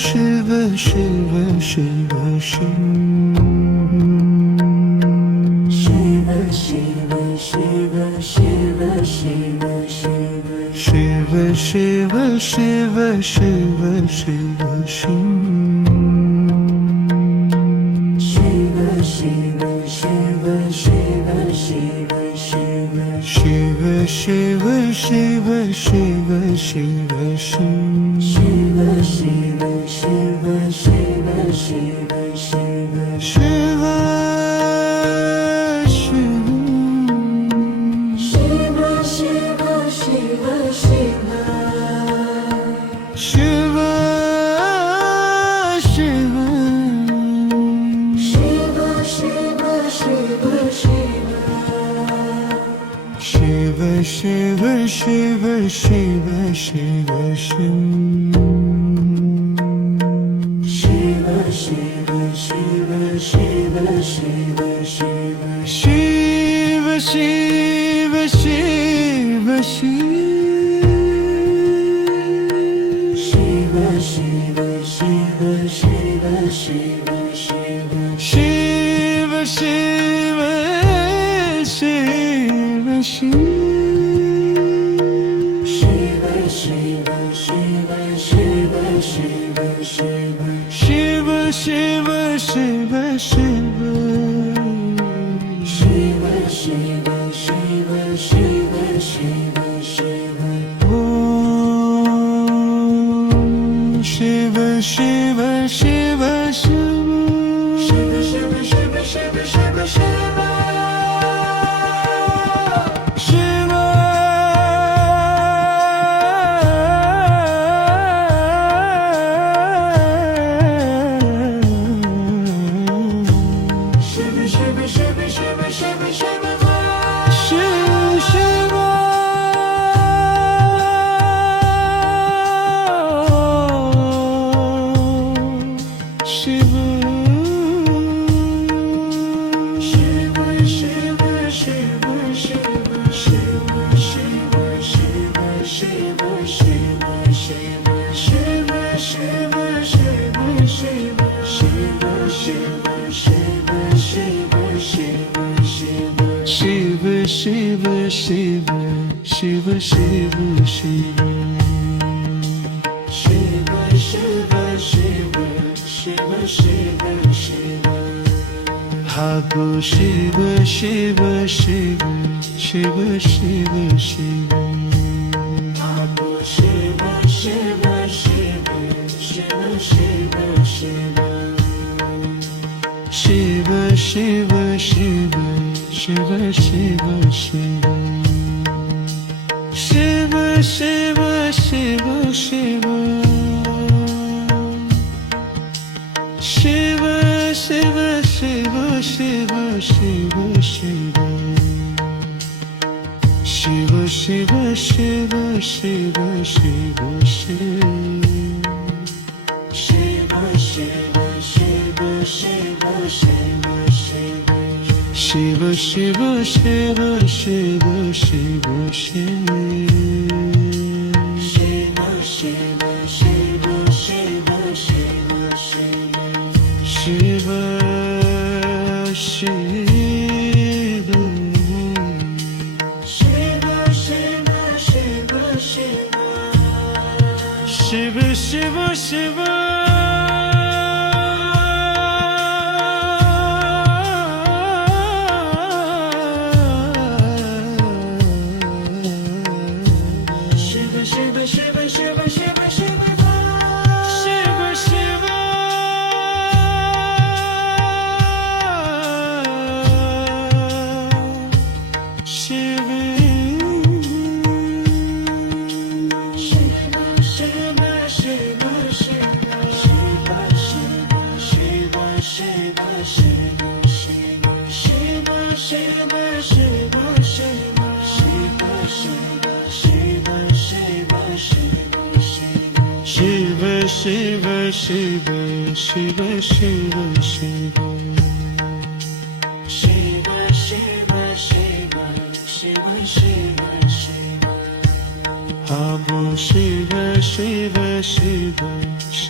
Shiva, Shiva, Shiva, Shiva. Shiva, Shiva, Shiva, Shiva, Shiva, Shiva. Shiva, Shiva, Shiva, Shiva, Shiva, Shiva. Shiva, Shiva, Shiva, Shiva, Shiva, Shiva. Shiva, Shiva, Shiva, Shiva, Shiva, Shiva. Shiva, Shiva, Shiva, Shiva, Shiva, Shiva. Shiva, Shiva, Shiva, Shiva, Shiva, Shiva. Shiva, Shiva. Shiva, Shiva, Shiva, Shiva. Shiva, Shiva, Shiva, Shiva, Shiva, Shiva. Shiva, Shiva, Shiva, Shiva, Shiva, Shiva. Shiva, Shiva, Shiva, Shiva. Shiva, Shiva, Shiva, Shiva, Shiva, Shiva. Shiva, Shiva, Shiva, Shiva. Shiva, Shiva, Shiva, Shiva, Shiva, Shiva. Shiva, Shiva, Shiva, Shiva. Shiva, Shiva, Shiva, Shiva, Shiva, Shiva. Om Shiva, Shiva, Shiva, Shiva. Shiva, Shiva, Shiva, Shiva, Shiva, Shiva. Shiva, Shiva, Shiva, Shiva, Shiva, Shiva. Shiva, Shiva. Shiva. Shiva, Shiva, Shiva, Shiva, Shiva, Shiva, Shiva, Shiva, Shiva, Shiva. Shiva, Shiva, Shiva, Shiva, Shiva, Shiva, Shiva, Shiva, Shiva, Shiva. Shiva, Shiva, Shiva, Shiva, Shiva, Shiva. Shiva, Shiva, Shiva, Shiva, Shiva, Shiva. Hago Shiva, Shiva, Shiva, Shiva, Shiva, Shiva. Abu Shiva, Shiva, Shiva, Shiva, Shiva, Shiva. Shiva, Shiva, Shiva, Shiva, Shiva, Shiva. Shiva, Shiva, Shiva, Shiva. Shiva, Shiva, Shiva, Shiva, Shiva, Shiva. Shiva, Shiva, Shiva, Shiva, Shiva, Shiva. Shiva, Shiva, Shiva, Shiva, Shiva, Shiva. Shiva, Shiva, Shiva, Shiva, Shiva, Shiva. Shiva, Shiva, Shiva, Shiva, Shiva, Shiva. Shiva, Shiva. Shiva, Shiva, Shiva, Shiva. Shiva, Shiva, Shiva. Shiva, Shiva, Shiva, Shiva, Shiva, Shiva. Shiva, Shiva. Shiva, Shiva, Shiva, Shiva, Shiva, Shiva, Shiva, Shiva, Shiva, Shiva, Shiva, Shiva, Shiva, Shiva, Shiva, Shiva, Shiva, Shiva, Shiva. Shiva, Shiva, Shiva, Shiva, Shiva, Shiva. Shiva, Shiva, Shiva, Shiva, Shiva, Shiva. Amo Shiva, Shiva, Shiva, Shiva.